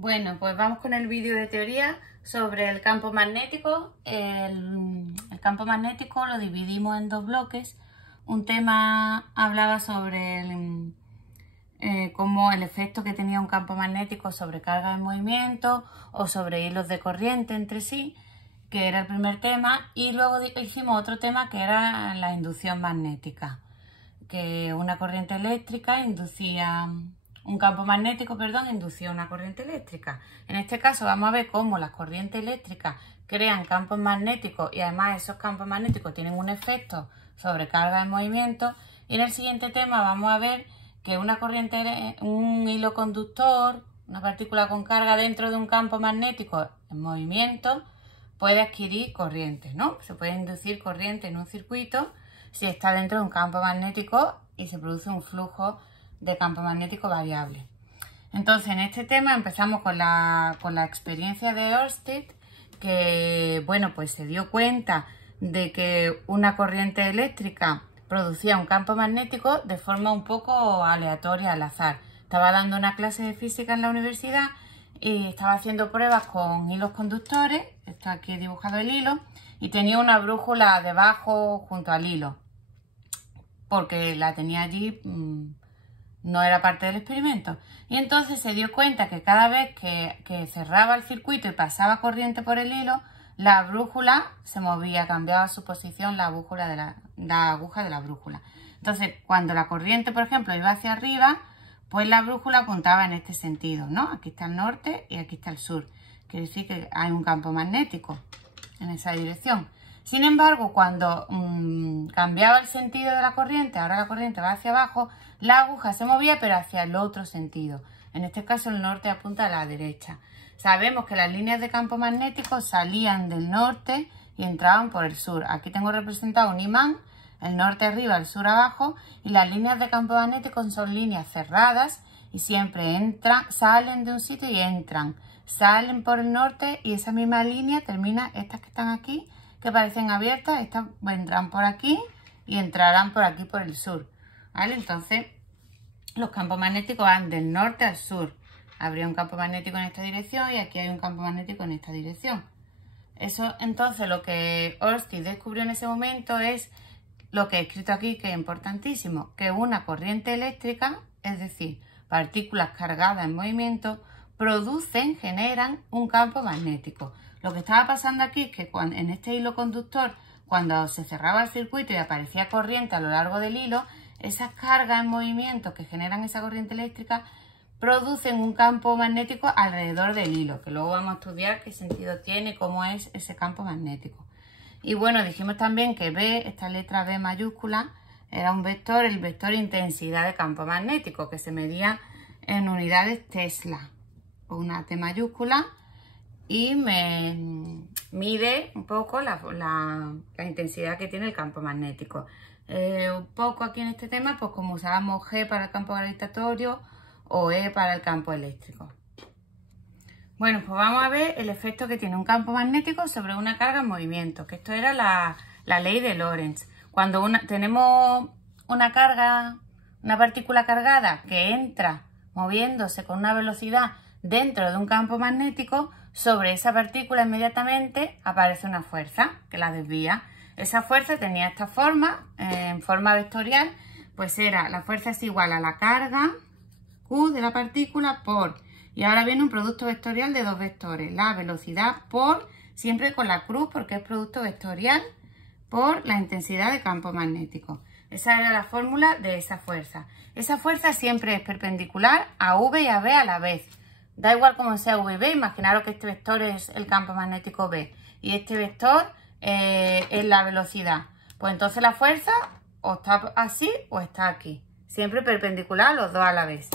Bueno, pues vamos con el vídeo de teoría sobre el campo magnético. El campo magnético lo dividimos en dos bloques. Un tema hablaba sobre cómo el efecto que tenía un campo magnético sobre carga en movimiento o sobre hilos de corriente entre sí, que era el primer tema, y luego hicimos otro tema que era la inducción magnética, que una corriente eléctrica inducía... Un campo magnético, inducía una corriente eléctrica. En este caso vamos a ver cómo las corrientes eléctricas crean campos magnéticos y además esos campos magnéticos tienen un efecto sobre carga en movimiento. Y en el siguiente tema vamos a ver que una corriente, un hilo conductor, una partícula con carga dentro de un campo magnético en movimiento puede adquirir corriente, ¿no? Se puede inducir corriente en un circuito si está dentro de un campo magnético y se produce un flujo de campo magnético variable. Entonces, en este tema empezamos con la experiencia de Ørsted, que, bueno, pues se dio cuenta de que una corriente eléctrica producía un campo magnético de forma un poco aleatoria, al azar. Estaba dando una clase de física en la universidad y estaba haciendo pruebas con hilos conductores. Está aquí dibujado el hilo y tenía una brújula debajo junto al hilo, porque la tenía allí. No era parte del experimento. Y entonces se dio cuenta que cada vez que cerraba el circuito y pasaba corriente por el hilo, la brújula se movía, cambiaba su posición la aguja de la brújula. Entonces, cuando la corriente, por ejemplo, iba hacia arriba, pues la brújula apuntaba en este sentido, ¿no? Aquí está el norte y aquí está el sur. Quiere decir que hay un campo magnético en esa dirección. Sin embargo, cuando cambiaba el sentido de la corriente, ahora la corriente va hacia abajo, la aguja se movía pero hacia el otro sentido. En este caso el norte apunta a la derecha. Sabemos que las líneas de campo magnético salían del norte y entraban por el sur. Aquí tengo representado un imán, el norte arriba, el sur abajo, y las líneas de campo magnético son líneas cerradas y siempre salen de un sitio y entran. Salen por el norte y esa misma línea termina, estas que están aquí, que parecen abiertas, estas vendrán por aquí y entrarán por aquí por el sur, ¿vale? Entonces los campos magnéticos van del norte al sur. Habría un campo magnético en esta dirección y aquí hay un campo magnético en esta dirección. Eso, entonces, lo que Ørsted descubrió en ese momento es lo que he escrito aquí, que es importantísimo, que una corriente eléctrica, es decir, partículas cargadas en movimiento, generan un campo magnético. Lo que estaba pasando aquí es que en este hilo conductor, cuando se cerraba el circuito y aparecía corriente a lo largo del hilo, esas cargas en movimiento que generan esa corriente eléctrica producen un campo magnético alrededor del hilo, que luego vamos a estudiar qué sentido tiene, cómo es ese campo magnético. Y bueno, dijimos también que B, esta letra B mayúscula, era un vector, el vector intensidad de campo magnético, que se medía en unidades Tesla, o una T mayúscula, y me mide un poco la intensidad que tiene el campo magnético. Un poco aquí en este tema, pues como usábamos G para el campo gravitatorio o E para el campo eléctrico. Bueno, pues vamos a ver el efecto que tiene un campo magnético sobre una carga en movimiento, que esto era la ley de Lorentz. Cuando tenemos una partícula cargada que entra moviéndose con una velocidad dentro de un campo magnético, sobre esa partícula inmediatamente aparece una fuerza que la desvía. Esa fuerza tenía esta forma, en forma vectorial, pues la fuerza es igual a la carga Q de la partícula por, y ahora viene un producto vectorial de dos vectores, la velocidad por, siempre con la cruz porque es producto vectorial, por la intensidad de campo magnético. Esa era la fórmula de esa fuerza. Esa fuerza siempre es perpendicular a V y a B a la vez. Da igual cómo sea V y B, imaginaros que este vector es el campo magnético B y este vector es la velocidad. Pues entonces la fuerza o está así o está aquí. Siempre perpendicular los dos a la vez.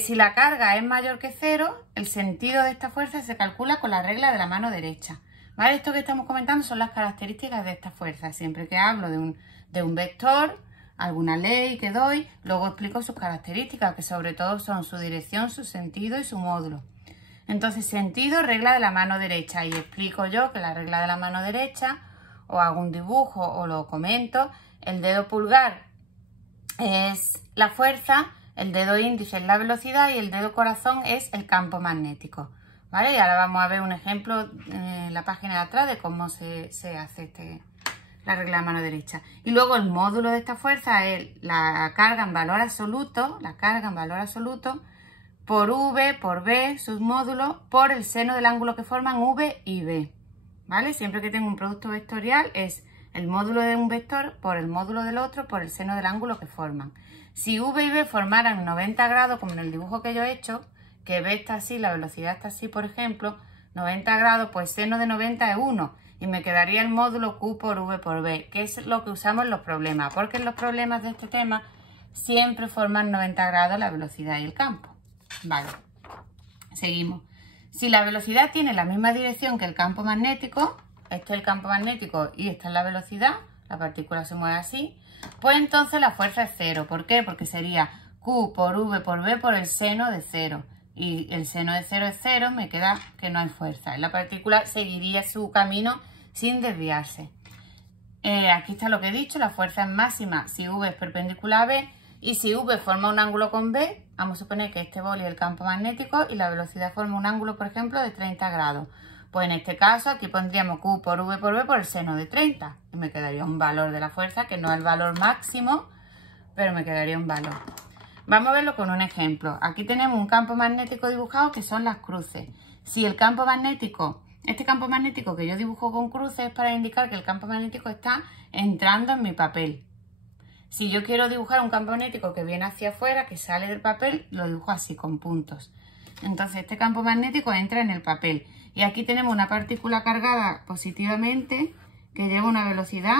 Si la carga es mayor que 0, el sentido de esta fuerza se calcula con la regla de la mano derecha. ¿Vale? Esto que estamos comentando son las características de esta fuerza. Siempre que hablo de un vector, alguna ley que doy, luego explico sus características, que sobre todo son su dirección, su sentido y su módulo. Entonces, sentido, regla de la mano derecha, y explico yo que la regla de la mano derecha, o hago un dibujo o lo comento, el dedo pulgar es la fuerza, el dedo índice es la velocidad y el dedo corazón es el campo magnético, ¿vale? Y ahora vamos a ver un ejemplo en la página de atrás de cómo se hace la regla de mano derecha. Y luego el módulo de esta fuerza es la carga en valor absoluto, por V, por B, sus módulos, por el seno del ángulo que forman V y B, ¿vale? Siempre que tengo un producto vectorial es el módulo de un vector por el módulo del otro por el seno del ángulo que forman. Si V y B formaran 90 grados, como en el dibujo que yo he hecho, que B está así, la velocidad está así, por ejemplo, 90 grados, pues seno de 90 es 1 y me quedaría el módulo Q por V por B, que es lo que usamos en los problemas, porque en los problemas de este tema siempre forman 90 grados la velocidad y el campo. Vale, seguimos. Si la velocidad tiene la misma dirección que el campo magnético, este es el campo magnético y esta es la velocidad, la partícula se mueve así, pues entonces la fuerza es cero. ¿Por qué? Porque sería Q por V por B por el seno de 0. Y el seno de 0 es 0, me queda que no hay fuerza. La partícula seguiría su camino sin desviarse. Aquí está lo que he dicho, la fuerza es máxima si V es perpendicular a B y si V forma un ángulo con B, vamos a suponer que este boli es el campo magnético y la velocidad forma un ángulo, por ejemplo, de 30 grados. Pues en este caso aquí pondríamos Q por V por B por el seno de 30 y me quedaría un valor de la fuerza que no es el valor máximo, pero me quedaría un valor. Vamos a verlo con un ejemplo. Aquí tenemos un campo magnético dibujado que son las cruces. Si el campo magnético, este campo magnético que yo dibujo con cruces es para indicar que el campo magnético está entrando en mi papel. Si yo quiero dibujar un campo magnético que viene hacia afuera, que sale del papel, lo dibujo así, con puntos. Entonces este campo magnético entra en el papel. Y aquí tenemos una partícula cargada positivamente que lleva una velocidad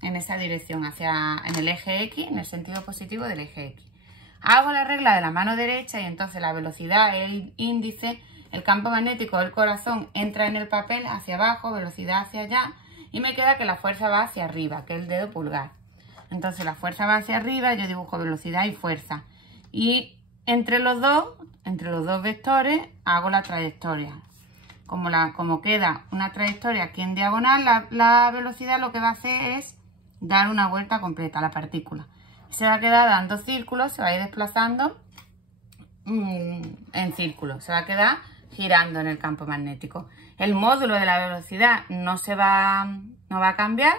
en esa dirección, en el eje X, en el sentido positivo del eje X. Hago la regla de la mano derecha y entonces la velocidad es el índice, el campo magnético del corazón entra en el papel hacia abajo, velocidad hacia allá y me queda que la fuerza va hacia arriba, que es el dedo pulgar. Entonces la fuerza va hacia arriba, yo dibujo velocidad y fuerza. Y entre los dos vectores hago la trayectoria. Como queda una trayectoria aquí en diagonal, la velocidad lo que va a hacer es dar una vuelta completa a la partícula. Se va a quedar dando círculos, se va a ir desplazando en círculos, se va a quedar girando en el campo magnético. El módulo de la velocidad no va a cambiar,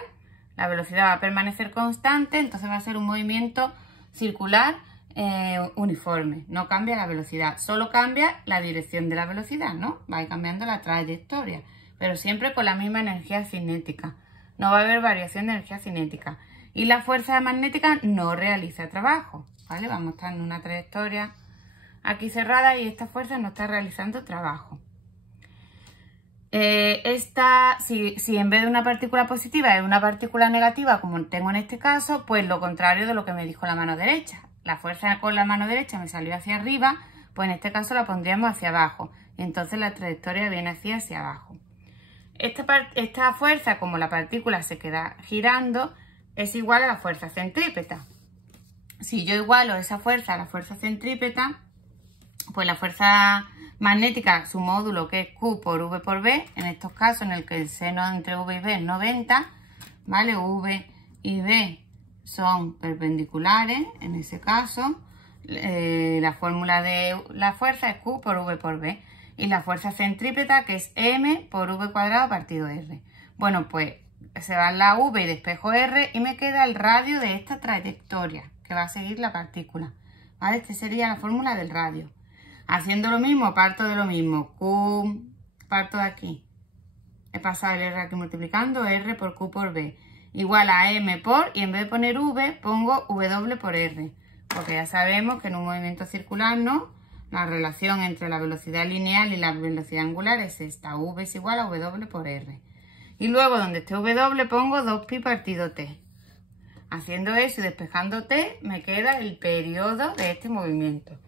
la velocidad va a permanecer constante, entonces va a ser un movimiento circular uniforme, no cambia la velocidad, solo cambia la dirección de la velocidad, ¿no? Va a ir cambiando la trayectoria, pero siempre con la misma energía cinética, no va a haber variación de energía cinética. Y la fuerza magnética no realiza trabajo, ¿vale? Vamos a estar en una trayectoria aquí cerrada y esta fuerza no está realizando trabajo. Si en vez de una partícula positiva es una partícula negativa, como tengo en este caso, pues lo contrario de lo que me dijo la mano derecha. La fuerza con la mano derecha me salió hacia arriba, pues en este caso la pondríamos hacia abajo. Y entonces la trayectoria viene hacia abajo. Esta fuerza, como la partícula se queda girando, es igual a la fuerza centrípeta. Si yo igualo esa fuerza a la fuerza centrípeta, pues la fuerza magnética, su módulo, que es Q por V por B, en estos casos en el que el seno entre V y B es 90, ¿vale? V y B son perpendiculares, en ese caso, la fórmula de la fuerza es Q por V por B. Y la fuerza centrípeta, que es M por V cuadrado partido R. Bueno, pues se va la V y despejo R y me queda el radio de esta trayectoria que va a seguir la partícula, ¿vale? Esta sería la fórmula del radio. Haciendo lo mismo, parto de lo mismo. Q, parto de aquí. He pasado el R aquí multiplicando, R por Q por B. Igual a M por, y en vez de poner V, pongo W por R. Porque ya sabemos que en un movimiento circular, ¿no? La relación entre la velocidad lineal y la velocidad angular es esta. V es igual a W por R. Y luego donde esté W pongo 2pi partido T. Haciendo eso y despejando T me queda el periodo de este movimiento.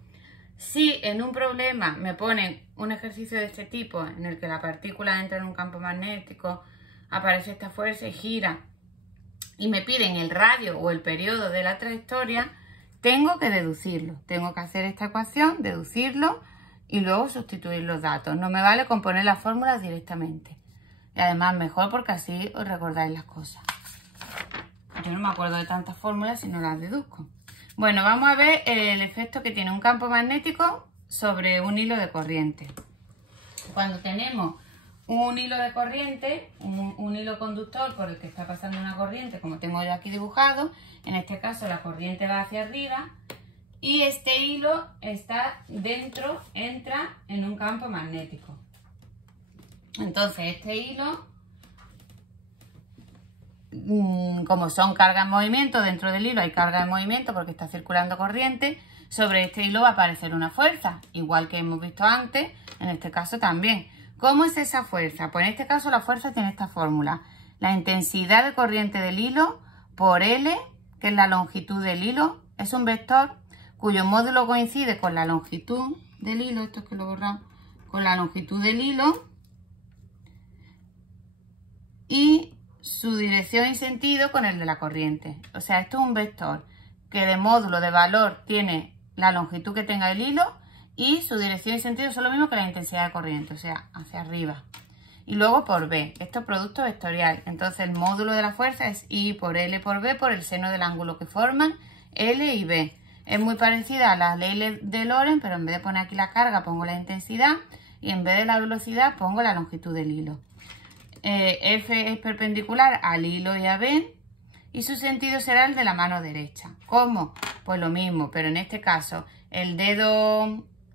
Si en un problema me ponen un ejercicio de este tipo en el que la partícula entra en un campo magnético, aparece esta fuerza y gira y me piden el radio o el periodo de la trayectoria, tengo que deducirlo. Tengo que hacer esta ecuación, deducirlo y luego sustituir los datos. No me vale con poner las fórmulas directamente. Y además mejor porque así os recordáis las cosas. Yo no me acuerdo de tantas fórmulas si no las deduzco. Bueno, vamos a ver el efecto que tiene un campo magnético sobre un hilo de corriente. Cuando tenemos un hilo de corriente, un hilo conductor por el que está pasando una corriente, como tengo yo aquí dibujado, en este caso la corriente va hacia arriba y este hilo está dentro, entra en un campo magnético. Entonces este hilo, como son cargas en movimiento, dentro del hilo hay carga en movimiento porque está circulando corriente, sobre este hilo va a aparecer una fuerza, igual que hemos visto antes, en este caso también. ¿Cómo es esa fuerza? Pues en este caso la fuerza tiene esta fórmula. La intensidad de corriente del hilo por L, que es la longitud del hilo, es un vector cuyo módulo coincide con la longitud del hilo, esto es que lo he borrado, con la longitud del hilo y su dirección y sentido con el de la corriente. O sea, esto es un vector que de módulo de valor tiene la longitud que tenga el hilo y su dirección y sentido son lo mismo que la intensidad de corriente, o sea, hacia arriba. Y luego por B, esto es producto vectorial. Entonces el módulo de la fuerza es I por L por B por el seno del ángulo que forman L y B. Es muy parecida a la ley de Lorentz, pero en vez de poner aquí la carga pongo la intensidad y en vez de la velocidad pongo la longitud del hilo. F es perpendicular al hilo y a B y su sentido será el de la mano derecha. ¿Cómo? Pues lo mismo, pero en este caso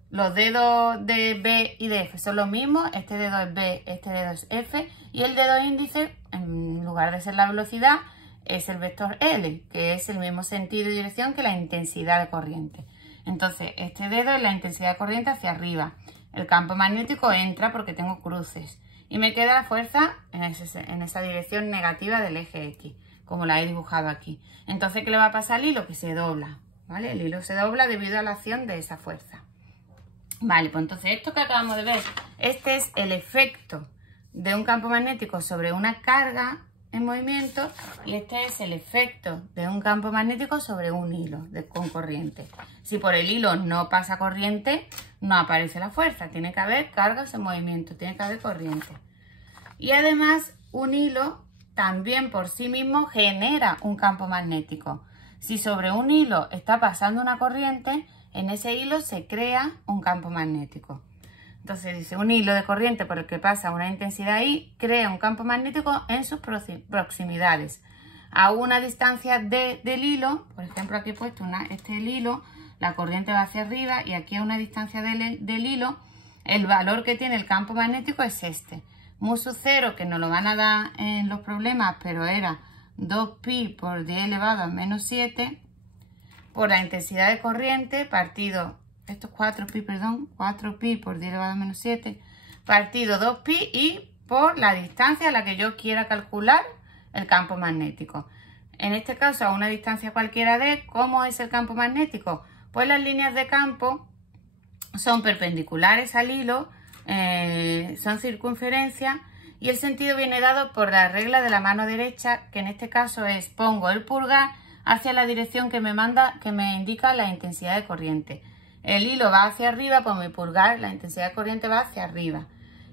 los dedos de B y de F son los mismos. Este dedo es B, este dedo es F y el dedo índice, en lugar de ser la velocidad, es el vector L, que es el mismo sentido y dirección que la intensidad de corriente. Entonces, este dedo es la intensidad de corriente hacia arriba. El campo magnético entra porque tengo cruces. Y me queda la fuerza en esa dirección negativa del eje X, como la he dibujado aquí. Entonces, ¿qué le va a pasar al hilo? Que se dobla, ¿vale? El hilo se dobla debido a la acción de esa fuerza. Vale, pues entonces esto que acabamos de ver, este es el efecto de un campo magnético sobre una carga en movimiento y este es el efecto de un campo magnético sobre un hilo con corriente. Si por el hilo no pasa corriente, no aparece la fuerza. Tiene que haber cargas en movimiento, tiene que haber corriente. Y además, un hilo también por sí mismo genera un campo magnético. Si sobre un hilo está pasando una corriente, en ese hilo se crea un campo magnético. Entonces dice, un hilo de corriente por el que pasa una intensidad I crea un campo magnético en sus proximidades. A una distancia del hilo, por ejemplo aquí he puesto este es el hilo, la corriente va hacia arriba y aquí a una distancia del hilo, el valor que tiene el campo magnético es este. Mu sub 0, que nos lo van a dar en los problemas, pero era 2pi por 10 elevado a menos 7, por la intensidad de corriente partido, esto es 4pi, perdón, 4pi por 10 elevado a menos 7, partido 2pi y por la distancia a la que yo quiera calcular el campo magnético. En este caso, a una distancia cualquiera de, ¿cómo es el campo magnético? Pues las líneas de campo son perpendiculares al hilo, son circunferencia y el sentido viene dado por la regla de la mano derecha, que en este caso es pongo el pulgar hacia la dirección que me indica la intensidad de corriente. El hilo va hacia arriba, pues mi pulgar, la intensidad de corriente va hacia arriba.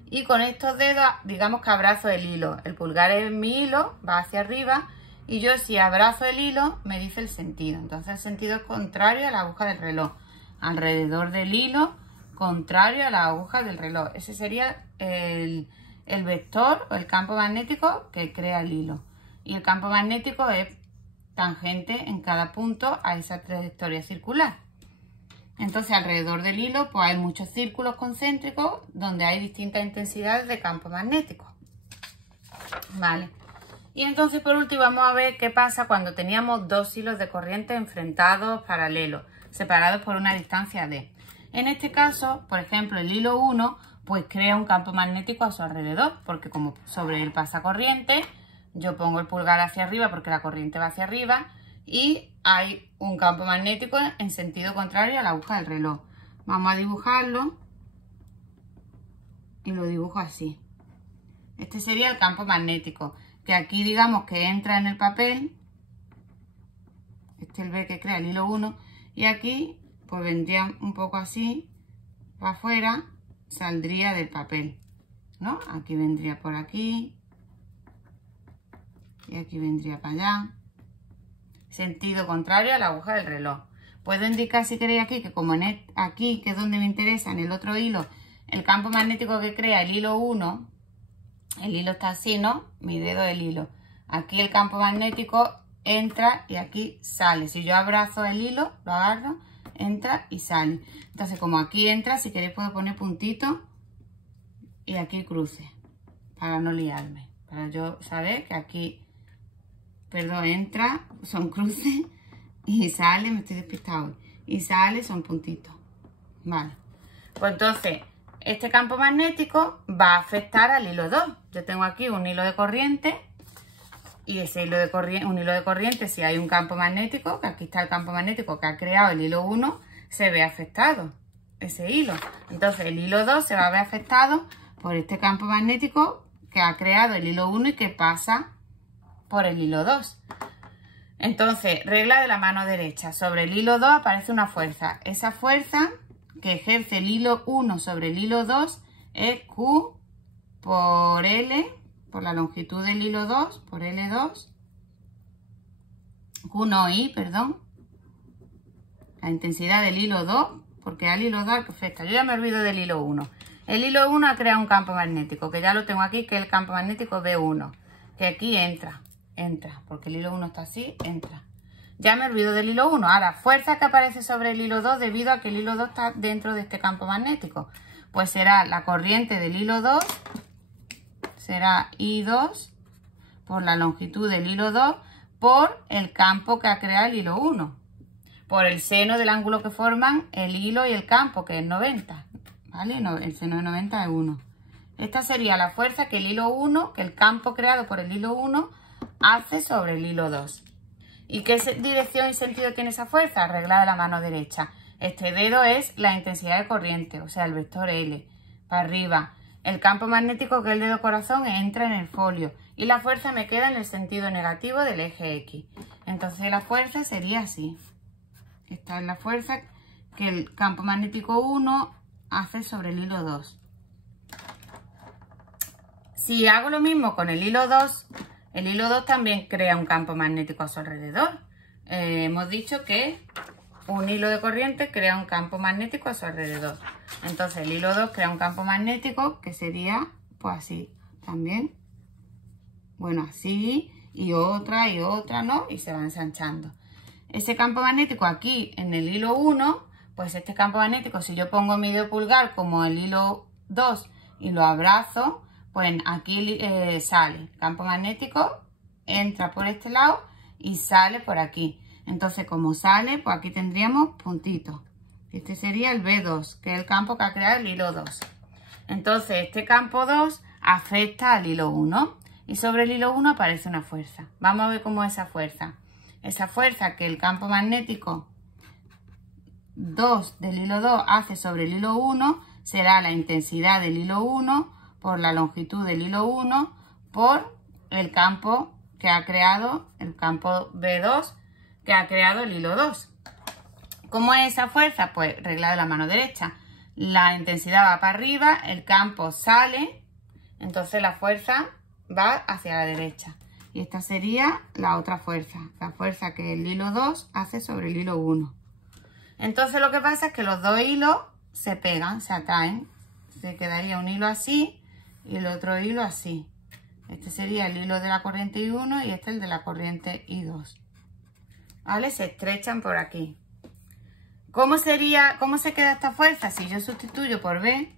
Y con estos dedos, digamos que abrazo el hilo. El pulgar es mi hilo, va hacia arriba. Y yo si abrazo el hilo, me dice el sentido. Entonces el sentido es contrario a la aguja del reloj. Alrededor del hilo, contrario a la aguja del reloj. Ese sería el vector o el campo magnético que crea el hilo. Y el campo magnético es tangente en cada punto a esa trayectoria circular. Entonces alrededor del hilo pues hay muchos círculos concéntricos donde hay distintas intensidades de campo magnético. Vale. Y entonces por último vamos a ver qué pasa cuando teníamos dos hilos de corriente enfrentados, paralelos, separados por una distancia d. En este caso, por ejemplo, el hilo 1 pues crea un campo magnético a su alrededor, porque como sobre él pasa corriente, yo pongo el pulgar hacia arriba porque la corriente va hacia arriba y hay un campo magnético en sentido contrario a la aguja del reloj. Vamos a dibujarlo y lo dibujo así. Este sería el campo magnético, que aquí digamos que entra en el papel. Este es el B que crea el hilo 1 y aquí pues vendría un poco así para afuera, saldría del papel, ¿no? Aquí vendría por aquí y aquí vendría para allá. Sentido contrario a la aguja del reloj. Puedo indicar si queréis aquí, que como en aquí, que es donde me interesa, en el otro hilo, el campo magnético que crea el hilo 1, el hilo está así, ¿no? Mi dedo del hilo. Aquí el campo magnético entra y aquí sale. Si yo abrazo el hilo, lo agarro, entra y sale. Entonces, como aquí entra, si queréis puedo poner puntito y aquí cruce, para no liarme. Para yo saber que aquí, perdón, entra, son cruces y sale, me estoy despistado hoy, y sale, son puntitos. Vale. Pues entonces, este campo magnético va a afectar al hilo 2. Yo tengo aquí un hilo de corriente y ese hilo de corriente, un hilo de corriente, si hay un campo magnético, que aquí está el campo magnético que ha creado el hilo 1, se ve afectado ese hilo. Entonces el hilo 2 se va a ver afectado por este campo magnético que ha creado el hilo 1 y que pasa por el hilo 2. Entonces, regla de la mano derecha. Sobre el hilo 2 aparece una fuerza. Esa fuerza que ejerce el hilo 1 sobre el hilo 2 es Q por L, por la longitud del hilo 2, por L2. Q no I, perdón. La intensidad del hilo 2, porque al hilo 2 que afecta. Yo ya me olvido del hilo 1. El hilo 1 ha creado un campo magnético, que ya lo tengo aquí, que es el campo magnético B1, que aquí entra, porque el hilo 1 está así, entra. Ya me olvido del hilo 1. Ahora, fuerza que aparece sobre el hilo 2 debido a que el hilo 2 está dentro de este campo magnético. Pues será la corriente del hilo 2, será I2 por la longitud del hilo 2 por el campo que ha creado el hilo 1. Por el seno del ángulo que forman el hilo y el campo, que es 90. ¿Vale? No, el seno de 90 es 1. Esta sería la fuerza que el hilo 1, que el campo creado por el hilo 1, hace sobre el hilo 2. ¿Y qué dirección y sentido tiene esa fuerza? Regla de la mano derecha. Este dedo es la intensidad de corriente, o sea, el vector L, para arriba. El campo magnético, que es el dedo corazón, entra en el folio. Y la fuerza me queda en el sentido negativo del eje X. Entonces la fuerza sería así. Esta es la fuerza que el campo magnético 1 hace sobre el hilo 2. Si hago lo mismo con el hilo 2, el hilo 2 también crea un campo magnético a su alrededor. Hemos dicho que un hilo de corriente crea un campo magnético a su alrededor. Entonces el hilo 2 crea un campo magnético que sería pues así también. Bueno, así y otra, ¿no? Y se va ensanchando. Ese campo magnético aquí en el hilo 1, pues este campo magnético, si yo pongo mi dedo pulgar como el hilo 2 y lo abrazo, pues aquí sale el campo magnético, entra por este lado y sale por aquí. Entonces, como sale, pues aquí tendríamos puntitos. Este sería el B2, que es el campo que ha creado el hilo 2. Entonces, este campo 2 afecta al hilo 1 y sobre el hilo 1 aparece una fuerza. Vamos a ver cómo es esa fuerza. Esa fuerza que el campo magnético 2 del hilo 2 hace sobre el hilo 1 será la intensidad del hilo 1 por la longitud del hilo 1 por el campo que ha creado, el campo B2 que ha creado el hilo 2. ¿Cómo es esa fuerza? Pues regla de la mano derecha. La intensidad va para arriba, el campo sale, entonces la fuerza va hacia la derecha. Y esta sería la otra fuerza, la fuerza que el hilo 2 hace sobre el hilo 1. Entonces lo que pasa es que los dos hilos se pegan, se atraen. Se quedaría un hilo así y el otro hilo así. Este sería el hilo de la corriente I1 y este el de la corriente I2. ¿Vale? Se estrechan por aquí. ¿Cómo se queda esta fuerza? Si yo sustituyo por B,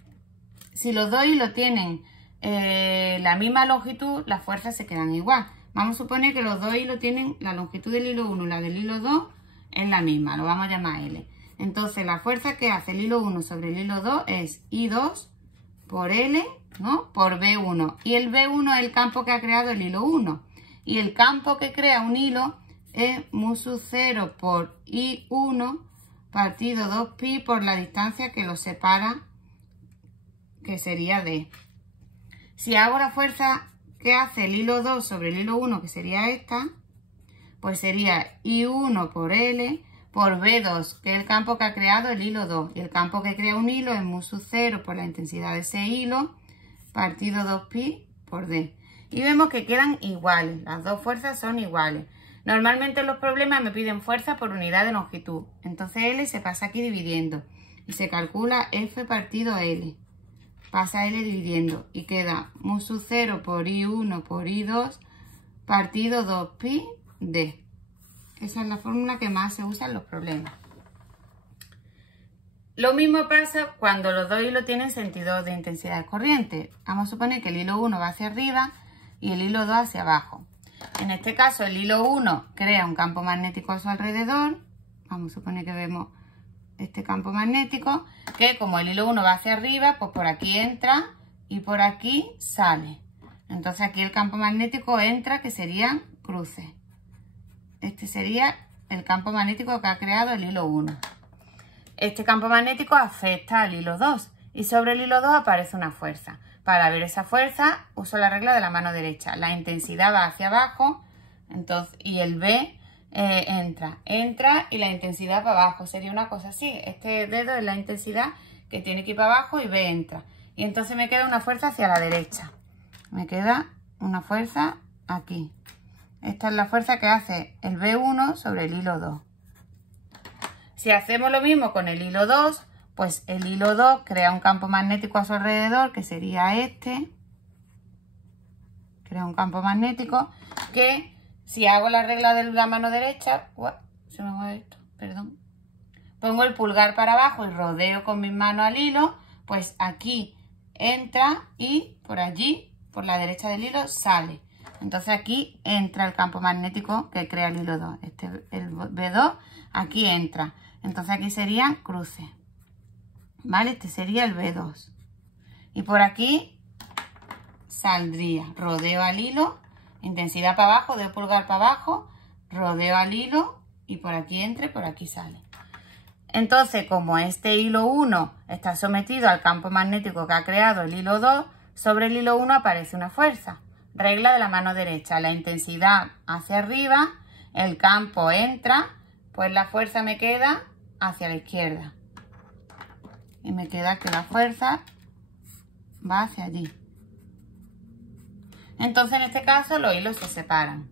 si los dos hilos tienen la misma longitud, las fuerzas se quedan igual. Vamos a suponer que los dos hilos tienen la longitud del hilo 1 y la del hilo 2 es la misma, lo vamos a llamar L. Entonces la fuerza que hace el hilo 1 sobre el hilo 2 es I2 por L, ¿no? Por B1. Y el B1 es el campo que ha creado el hilo 1. Y el campo que crea un hilo es mu sub 0 por I1 partido 2pi por la distancia que los separa, que sería D. Si hago la fuerza que hace el hilo 2 sobre el hilo 1, que sería esta, pues sería I1 por L por B2, que es el campo que ha creado el hilo 2. Y el campo que crea un hilo es mu sub 0 por la intensidad de ese hilo partido 2pi por D. Y vemos que quedan iguales, las dos fuerzas son iguales. Normalmente en los problemas me piden fuerza por unidad de longitud. Entonces L se pasa aquí dividiendo. Y se calcula F partido L. Pasa L dividiendo. Y queda mu sub 0 por I1 por I2 partido 2pi D. Esa es la fórmula que más se usa en los problemas. Lo mismo pasa cuando los dos hilos tienen sentido de intensidad corriente. Vamos a suponer que el hilo 1 va hacia arriba y el hilo 2 hacia abajo. En este caso el hilo 1 crea un campo magnético a su alrededor. Vamos a suponer que vemos este campo magnético, que como el hilo 1 va hacia arriba, pues por aquí entra y por aquí sale. Entonces aquí el campo magnético entra, que serían cruces. Este sería el campo magnético que ha creado el hilo 1. Este campo magnético afecta al hilo 2 y sobre el hilo 2 aparece una fuerza. Para ver esa fuerza uso la regla de la mano derecha. La intensidad va hacia abajo, entonces, y el B entra y la intensidad para abajo. Sería una cosa así. Este dedo es la intensidad que tiene que ir para abajo y B entra. Y entonces me queda una fuerza hacia la derecha. Me queda una fuerza aquí. Esta es la fuerza que hace el B1 sobre el hilo 2. Si hacemos lo mismo con el hilo 2, pues el hilo 2 crea un campo magnético a su alrededor, que sería este. Crea un campo magnético que, si hago la regla de la mano derecha, se me mueve esto, perdón. Pongo el pulgar para abajo y rodeo con mis manos al hilo, pues aquí entra y por allí, por la derecha del hilo, sale. Entonces aquí entra el campo magnético que crea el hilo 2. El B2 aquí entra. Entonces aquí serían cruces. ¿Vale? Este sería el B2. Y por aquí saldría. Rodeo al hilo, intensidad para abajo, dedo pulgar para abajo, rodeo al hilo y por aquí entra y por aquí sale. Entonces, como este hilo 1 está sometido al campo magnético que ha creado el hilo 2, sobre el hilo 1 aparece una fuerza. Regla de la mano derecha. La intensidad hacia arriba, el campo entra, pues la fuerza me queda hacia la izquierda. Y me queda que la fuerza va hacia allí. Entonces en este caso los hilos se separan.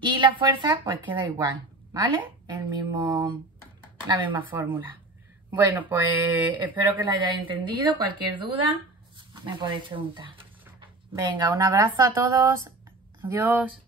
Y la fuerza pues queda igual, ¿vale? La misma fórmula. Bueno, pues espero que la hayáis entendido. Cualquier duda me podéis preguntar. Venga, un abrazo a todos. Adiós.